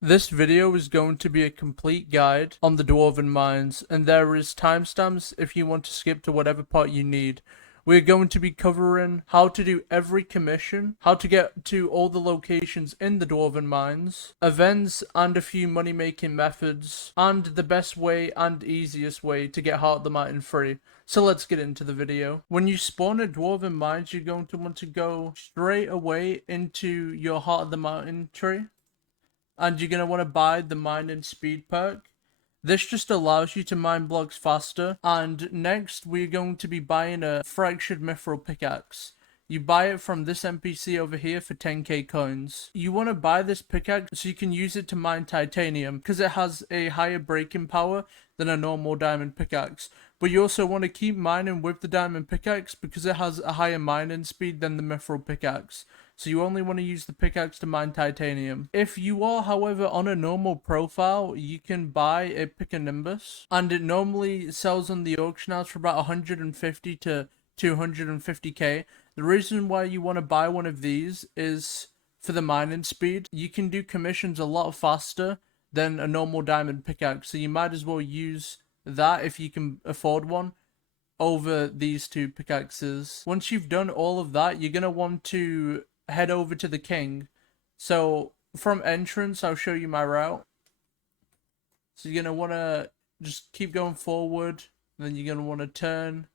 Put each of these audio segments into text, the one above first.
This video is going to be a complete guide on the Dwarven mines, and there is timestamps if you want to skip to whatever part you need. We're going to be covering how to do every commission, how to get to all the locations in the Dwarven mines, events and a few money making methods, and the best way and easiest way to get Heart of the Mountain free. So let's get into the video. When you spawn a Dwarven mines, you're going to want to go straight away into your Heart of the Mountain tree. And you're going to want to buy the mining speed perk. This just allows you to mine blocks faster. And next, we're going to be buying a fractured mithril pickaxe. You buy it from this NPC over here for 10k coins. You want to buy this pickaxe so you can use it to mine titanium, because it has a higher breaking power than a normal diamond pickaxe. But you also want to keep mining with the diamond pickaxe because it has a higher mining speed than the mithril pickaxe. So you only want to use the pickaxe to mine titanium. If you are, however, on a normal profile, you can buy a Nimbus, and it normally sells on the auction house for about 150 to 250k. The reason why you want to buy one of these is for the mining speed. You can do commissions a lot faster than a normal diamond pickaxe, so you might as well use that if you can afford one over these two pickaxes. Once you've done all of that, you're going to want to head over to the king. So from entrance, I'll show you my route. So you're going to want to just keep going forward, and then you're going to want to turn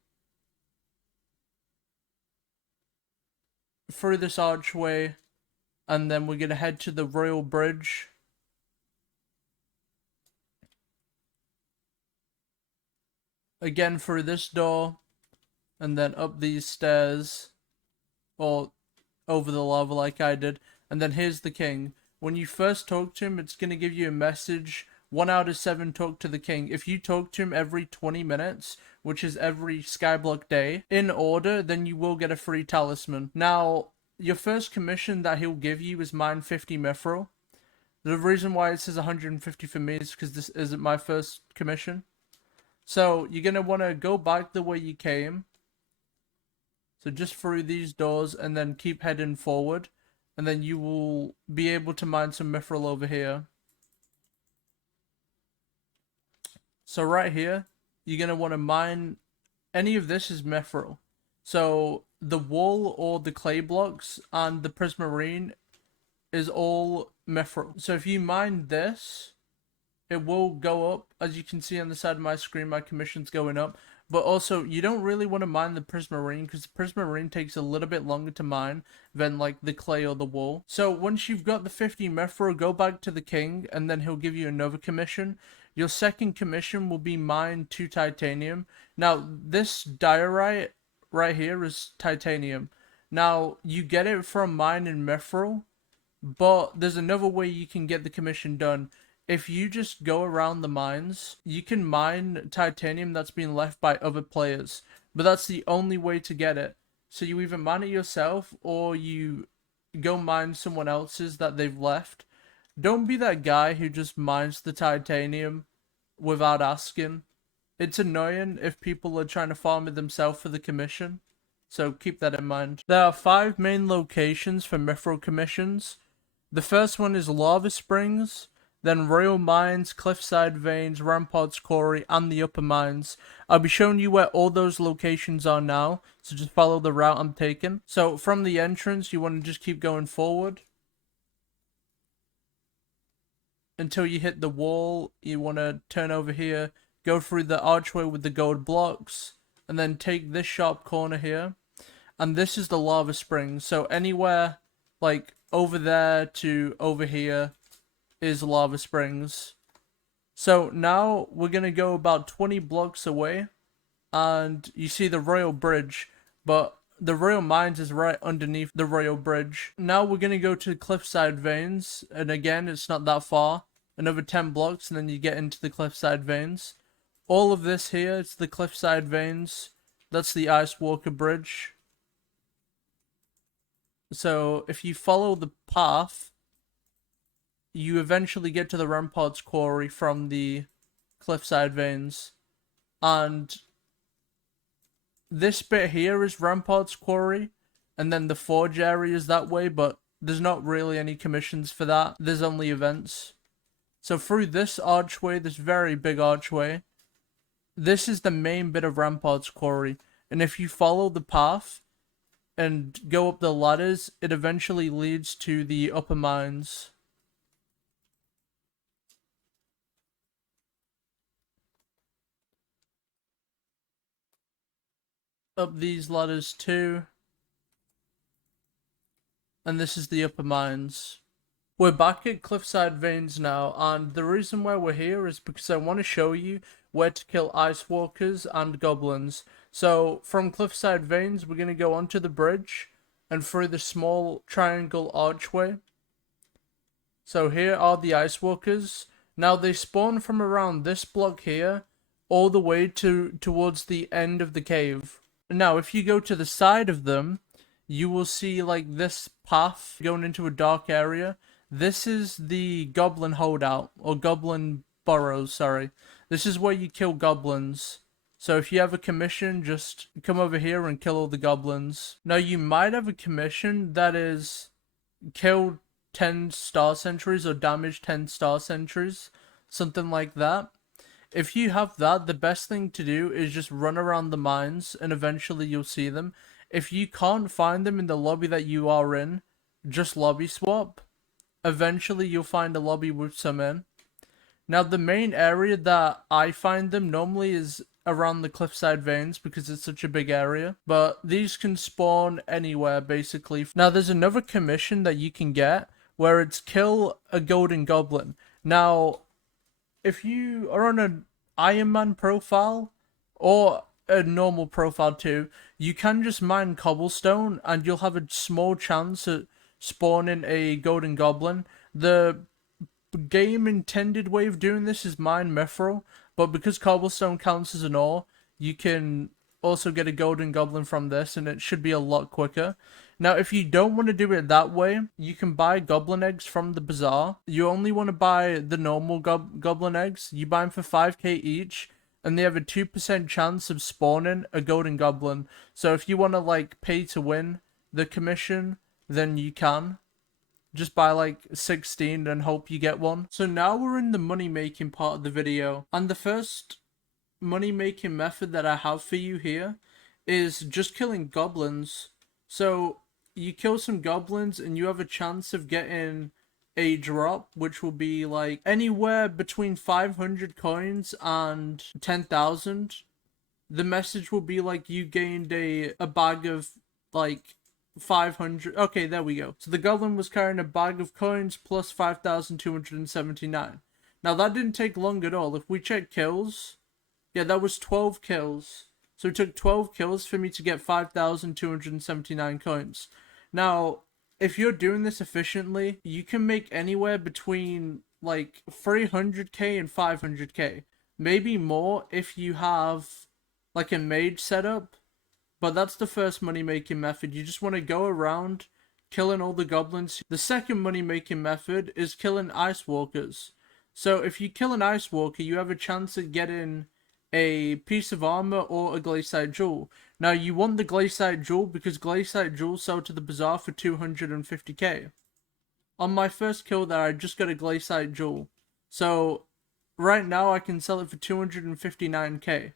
through this archway, and then we're going to head to the royal bridge. Again through this door, and then up these stairs, or over the lava like I did. And then here's the king. When you first talk to him, it's going to give you a message. 1 out of 7 talk to the king. If you talk to him every 20 minutes, which is every Skyblock day, in order, then you will get a free talisman. Now, your first commission that he'll give you is mine 50 mithril. The reason why it says 150 for me is because this isn't my first commission. So, you're going to want to go back the way you came. So just through these doors, and then keep heading forward. And then you will be able to mine some mithril over here. So right here, you're going to want to mine, any of this is mithril. So the wool or the clay blocks and the prismarine is all mithril. So if you mine this, it will go up. As you can see on the side of my screen, my commission's going up. But also, you don't really want to mine the prismarine, because the prismarine takes a little bit longer to mine than like the clay or the wool. So once you've got the 50 mithril, go back to the king, and then he'll give you another commission. Your second commission will be mine 2 titanium. Now, this diorite right here is titanium. Now, you get it from mining mithril, but there's another way you can get the commission done. If you just go around the mines, you can mine titanium that's been left by other players. But that's the only way to get it. So you either mine it yourself, or you go mine someone else's that they've left. Don't be that guy who just mines the titanium without asking. It's annoying if people are trying to farm it themselves for the commission. So keep that in mind. There are 5 main locations for mithril commissions. The first one is Lava Springs, then Royal Mines, Cliffside Veins, Ramparts Quarry, and the Upper Mines. I'll be showing you where all those locations are now, so just follow the route I'm taking. So from the entrance, you want to just keep going forward until you hit the wall. You want to turn over here, go through the archway with the gold blocks, and then take this sharp corner here. And this is the Lava Springs, so anywhere like over there to over here is Lava Springs. So now we're going to go about 20 blocks away, and you see the Royal Bridge, but the Royal Mines is right underneath the Royal Bridge. Now we're going to go to Cliffside Veins, and again, it's not that far. Another 10 blocks, and then you get into the Cliffside Veins. All of this here is the Cliffside Veins. That's the Ice Walker Bridge. So if you follow the path, you eventually get to the Ramparts Quarry from the Cliffside Veins. And this bit here is Ramparts Quarry, and then the Forge area is that way, but there's not really any commissions for that. There's only events. So through this archway, this very big archway, this is the main bit of Rampart's quarry. And if you follow the path and go up the ladders, it eventually leads to the upper mines. Up these ladders too. And this is the upper mines. We're back at Cliffside Veins now, and the reason why we're here is because I want to show you where to kill Ice Walkers and Goblins. So, from Cliffside Veins, we're going to go onto the bridge and through the small triangle archway. So here are the Ice Walkers. Now they spawn from around this block here, all the way towards the end of the cave. Now, if you go to the side of them, you will see like this path going into a dark area. This is the Goblin Holdout, or Goblin Burrows, sorry. This is where you kill Goblins. So if you have a commission, just come over here and kill all the Goblins. Now you might have a commission that is kill 10 star sentries or damage 10 star sentries, something like that. If you have that, the best thing to do is just run around the mines and eventually you'll see them. If you can't find them in the lobby that you are in, just lobby swap. Eventually you'll find a lobby with some in. Now the main area that I find them normally is around the Cliffside Veins because it's such a big area. But these can spawn anywhere basically. Now there's another commission that you can get where it's kill a golden goblin. Now if you are on an Iron Man profile or a normal profile too, you can just mine cobblestone and you'll have a small chance at spawning a golden goblin. The game intended way of doing this is mine Mithril, but because cobblestone counts as an ore, you can also get a golden goblin from this and it should be a lot quicker. Now, if you don't want to do it that way, you can buy goblin eggs from the bazaar. You only want to buy the normal goblin eggs. You buy them for 5k each, and they have a 2% chance of spawning a golden goblin. So if you want to, like, pay to win the commission, then you can. Just buy, like, 16 and hope you get one. So now we're in the money-making part of the video. And the first money-making method that I have for you here is just killing goblins. So you kill some goblins and you have a chance of getting a drop, which will be like anywhere between 500 coins and 10,000. The message will be like you gained a bag of like 500. Okay, there we go. So the goblin was carrying a bag of coins plus 5,279. Now that didn't take long at all. If we check kills, yeah, that was 12 kills. So it took 12 kills for me to get 5,279 coins. Now, if you're doing this efficiently, you can make anywhere between like 300k and 500k. Maybe more if you have like a mage setup. But that's the first money-making method. You just want to go around killing all the goblins. The second money-making method is killing ice walkers. So if you kill an ice walker, you have a chance at getting a piece of armor or a glaciite jewel. Now you want the glaciite jewel because glaciite jewels sell to the bazaar for 250k. On my first kill there, I just got a glaciite jewel. So right now I can sell it for 259k.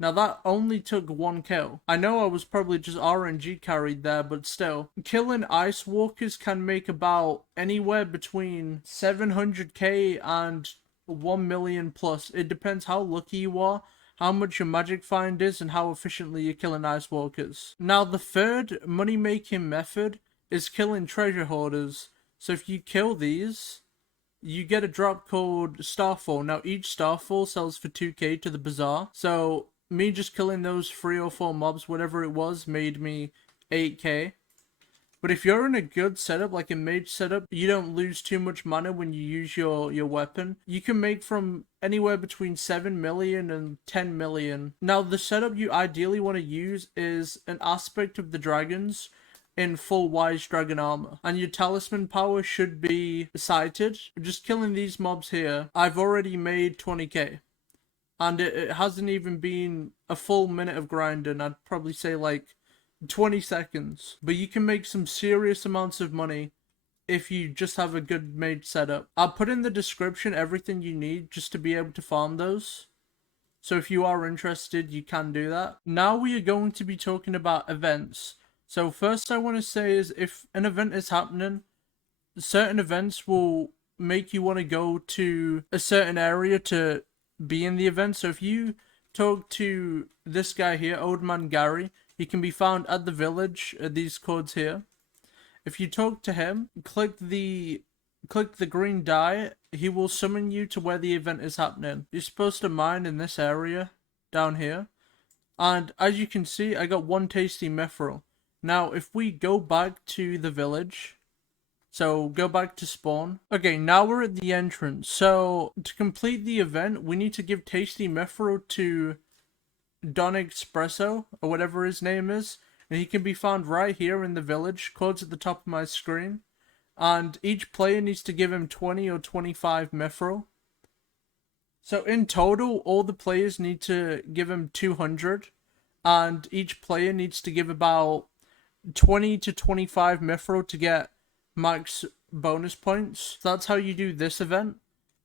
Now that only took one kill. I know I was probably just RNG carried there, but still. Killing ice walkers can make about anywhere between 700k and 1 million plus. It depends how lucky you are, how much your magic find is, and how efficiently you're killing ice walkers. Now the third money making method is killing treasure hoarders. So if you kill these, you get a drop called Starfall. Now each Starfall sells for 2k to the bazaar. So me just killing those 3 or 4 mobs, whatever it was, made me 8k. But if you're in a good setup, like a mage setup, you don't lose too much mana when you use your weapon. You can make from anywhere between 7 million and 10 million. Now, the setup you ideally want to use is an aspect of the dragons in full Wise Dragon armor. And your talisman power should be sighted. Just killing these mobs here, I've already made 20k. And it hasn't even been a full minute of grinding. I'd probably say like 20 seconds. But you can make some serious amounts of money if you just have a good made setup. I'll put in the description everything you need just to be able to farm those. So if you are interested, you can do that. Now we are going to be talking about events. So first I want to say is if an event is happening, certain events will make you want to go to a certain area to be in the event. So if you talk to this guy here, Old Man Gary, he can be found at the village, these codes here. If you talk to him, click the green die, he will summon you to where the event is happening. You're supposed to mine in this area down here. And as you can see, I got one tasty mithril. Now, if we go back to the village, so go back to spawn. Okay, now we're at the entrance. So to complete the event, we need to give tasty mithril to Don Espresso, or whatever his name is. And he can be found right here in the village. Code's at the top of my screen. And each player needs to give him 20 or 25 mithril. So in total, all the players need to give him 200. And each player needs to give about 20 to 25 mithril to get max bonus points. So that's how you do this event.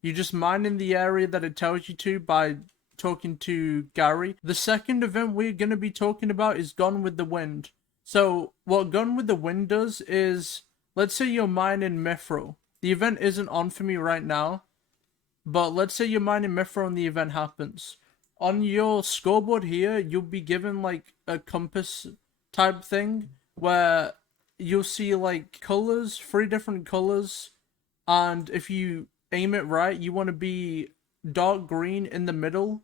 You just mine in the area that it tells you to by talking to Gary. The second event we're going to be talking about is Gone with the Wind. So what Gone with the Wind does is, let's say you're mining mithril. The event isn't on for me right now, but let's say you're mining mithril and the event happens. On your scoreboard here, you'll be given like a compass type thing where you'll see like colors, 3 different colors, and if you aim it right, you want to be dark green in the middle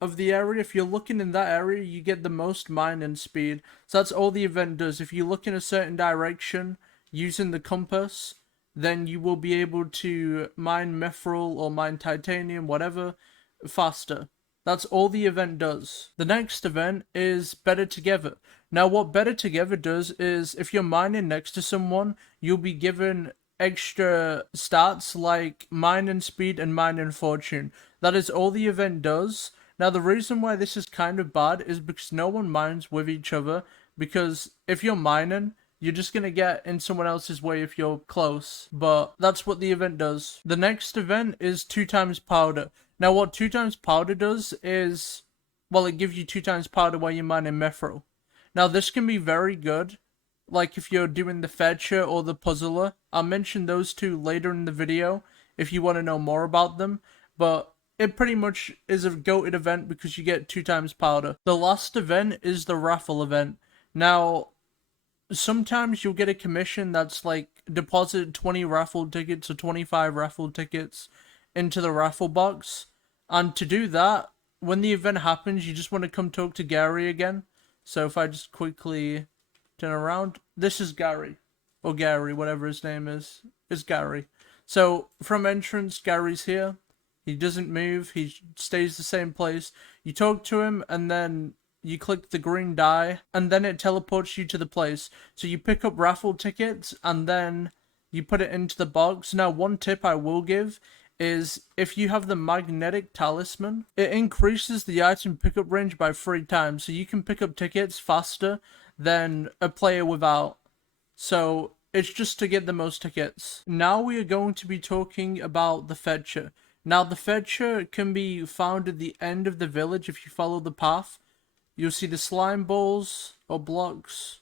of the area. If you're looking in that area, you get the most mining speed. So that's all the event does. If you look in a certain direction using the compass, then you will be able to mine mithril or mine titanium, whatever, faster. That's all the event does. The next event is Better Together. Now what Better Together does is if you're mining next to someone, you'll be given extra stats like mining speed and mining fortune. That is all the event does. Now the reason why this is kind of bad is because no one mines with each other, because if you're mining, you're just going to get in someone else's way if you're close. But that's what the event does. The next event is 2 times powder. Now what 2 times powder does is, well, it gives you 2 times powder while you're mining mithril. Now this can be very good, like if you're doing the fetcher or the puzzler. I'll mention those 2 later in the video if you want to know more about them. But it pretty much is a goated event because you get 2 times powder. The last event is the raffle event. Now, sometimes you'll get a commission that's like deposit 20 raffle tickets or 25 raffle tickets into the raffle box. And to do that, when the event happens, you just want to come talk to Gary again. So if I just quickly turn around, this is Gary. Or Gary, whatever his name is. It's Gary. So from entrance, Gary's here. He doesn't move. He stays the same place. You talk to him and then you click the green die and then it teleports you to the place. So you pick up raffle tickets and then you put it into the box. Now one tip I will give is if you have the magnetic talisman, it increases the item pickup range by 3 times. So you can pick up tickets faster than a player without. So it's just to get the most tickets. Now we are going to be talking about the fetcher. Now the fetcher can be found at the end of the village if you follow the path. You'll see the slime balls or blocks,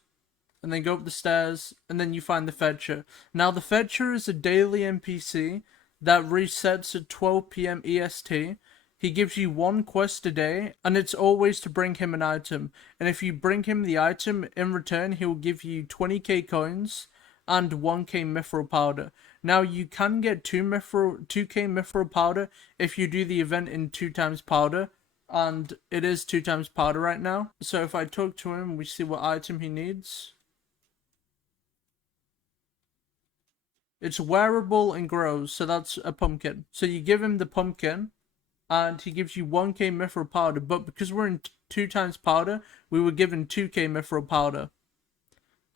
and then go up the stairs, and then you find the fetcher. Now the fetcher is a daily NPC that resets at 12 PM EST. He gives you 1 quest a day, and it's always to bring him an item. And if you bring him the item, in return he will give you 20k coins and 1k mithril powder. Now you can get 2k mithril powder if you do the event in 2 times powder, and it is 2 times powder right now. So if I talk to him, we see what item he needs. It's wearable and grows, so that's a pumpkin. So you give him the pumpkin, and he gives you 1k mithril powder, but because we're in 2 times powder, we were given 2k mithril powder.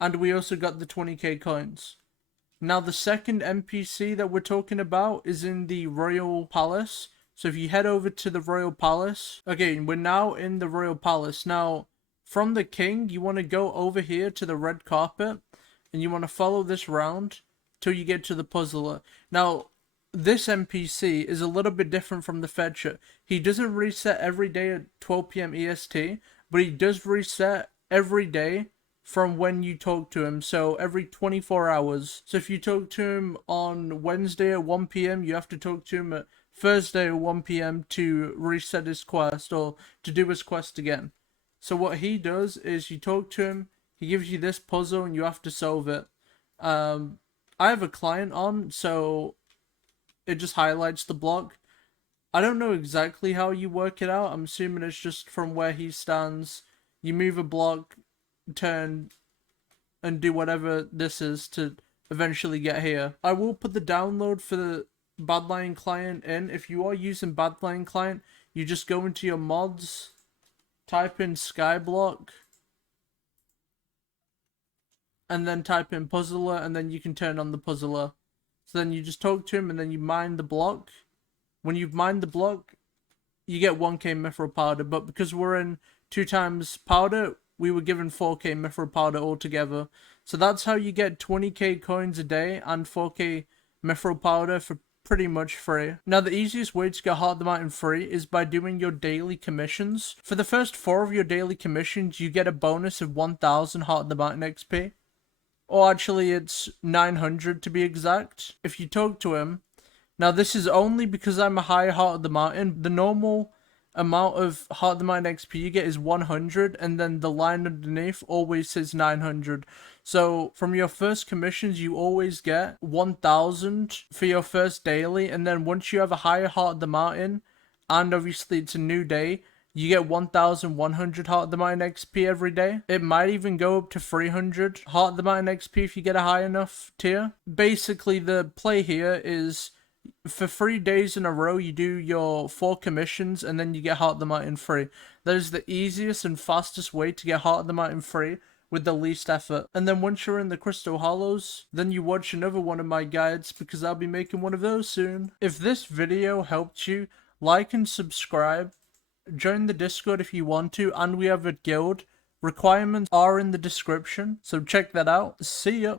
And we also got the 20k coins. Now the second NPC that we're talking about is in the Royal Palace. So if you head over to the Royal Palace, okay, we're now in the Royal Palace. Now, from the king, you want to go over here to the red carpet, and you want to follow this round, till you get to the puzzler. Now, this NPC is a little bit different from the Fetcher. He doesn't reset every day at 12 p.m. EST, but he does reset every day from when you talk to him, so every 24 hours. So if you talk to him on Wednesday at 1 p.m., you have to talk to him at Thursday at 1 p.m. to reset his quest, or to do his quest again. So what he does is you talk to him, he gives you this puzzle, and you have to solve it. I have a client on, so it just highlights the block. I don't know exactly how you work it out. I'm assuming it's just from where he stands. You move a block, turn, and do whatever this is to eventually get here. I will put the download for the Badlion client in. If you are using Badlion client, you just go into your mods, type in Skyblock, and then type in Puzzler, and then you can turn on the Puzzler. So then you just talk to him, and then you mine the block. When you've mined the block, you get 1k Mithril powder, but because we're in 2 times powder, we were given 4k Mithril powder altogether. So that's how you get 20k coins a day and 4k Mithril powder for pretty much free. Now, the easiest way to get Heart of the Mountain free is by doing your daily commissions. For the first 4 of your daily commissions, you get a bonus of 1000 Heart of the Mountain XP. Or actually, it's 900 to be exact. If you talk to him, now this is only because I'm a high Heart of the Mountain. The normal amount of Heart of the Mountain XP you get is 100, and then the line underneath always says 900. So from your first commissions, you always get 1000 for your first daily, and then once you have a higher Heart of the Mountain, and obviously it's a new day, you get 1100 Heart of the Mountain XP every day. It might even go up to 300 Heart of the Mountain XP if you get a high enough tier. Basically, the play here is for 3 days in a row, you do your 4 commissions, and then you get Heart of the Mountain free. That is the easiest and fastest way to get Heart of the Mountain free with the least effort. And then once you're in the Crystal Hollows, then you watch another one of my guides, because I'll be making one of those soon. If this video helped you, like and subscribe. Join the Discord if you want to, and we have a guild. Requirements are in the description, so check that out. See ya.